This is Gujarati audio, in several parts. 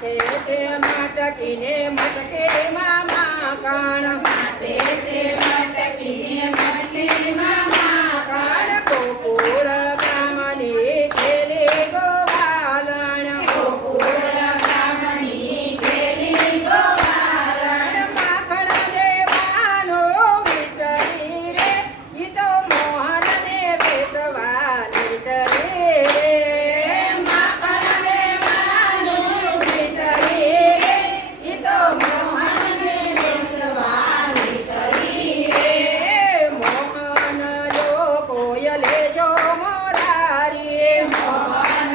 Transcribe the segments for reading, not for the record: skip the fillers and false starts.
માથે છે મટકીને મટકે મામા કાણ માથે છે મટકીને મટકે મામા કાણ ગોકુળ ગામની ખેલી ગોવાલણ ગોકુળ ગામની ખેલી ગોવાલણ માખણ દેવાનો વિસરી રે ઈ તો મોહનને વેચવાની તરે માખણ દેવાનું વિસરી રે ઈ તો મોહનને વેચવાની શરીરે મોહન જો કોયલે જો મોરારી મોહન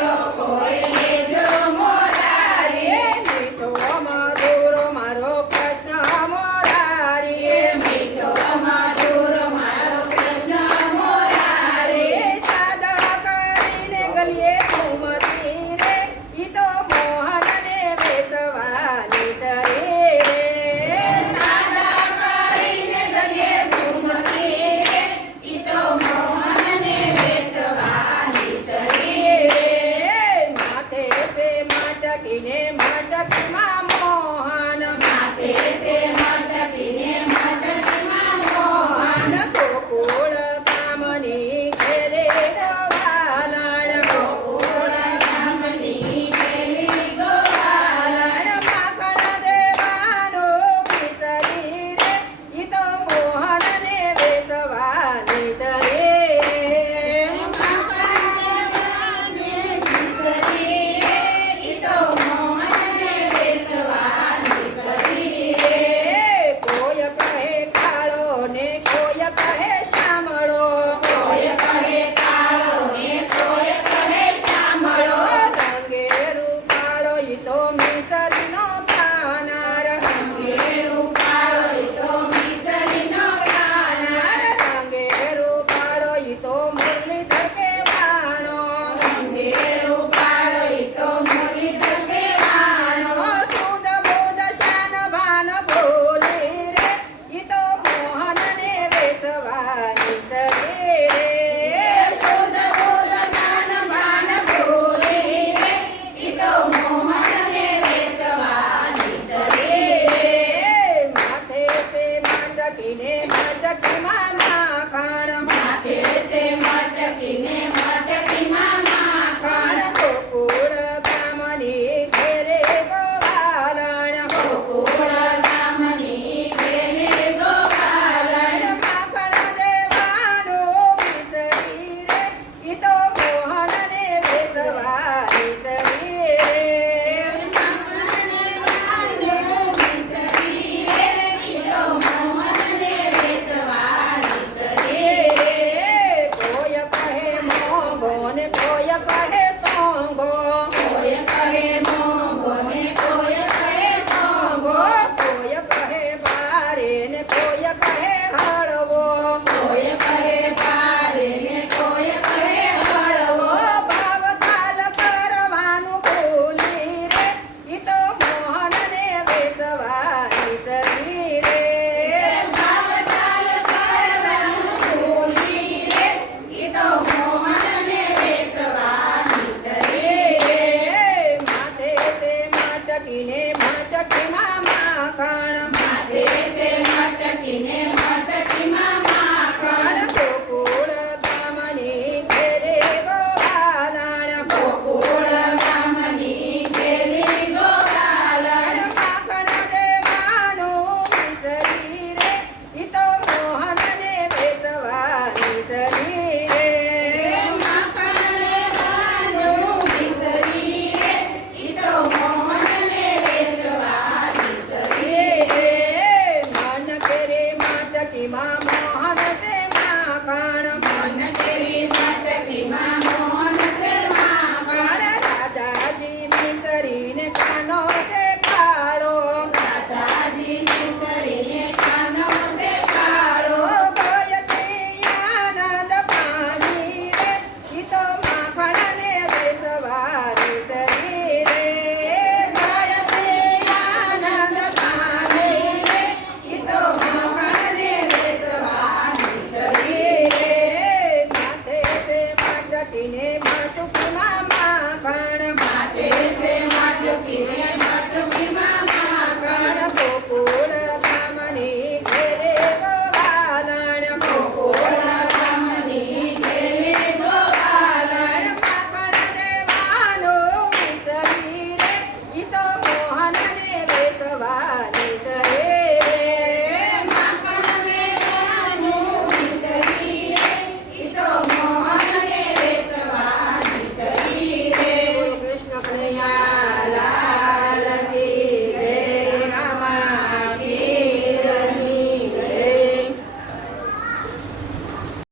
લોકોએ લેજો મોરારી મીઠો મધુર મારો કૃષ્ણ મોરારી મીઠો મધુર મારો કૃષ્ણ મોરારી સાદા કરીને ગલીએ ઘૂમતી રે ઈ તો મોહનને વેચવાની તરે સાદા કરીને ગલીએ ઘૂમતી રે ઈ તો મોહનને વેચવાની શરીરે માથે તે મટકીને મટકીમાં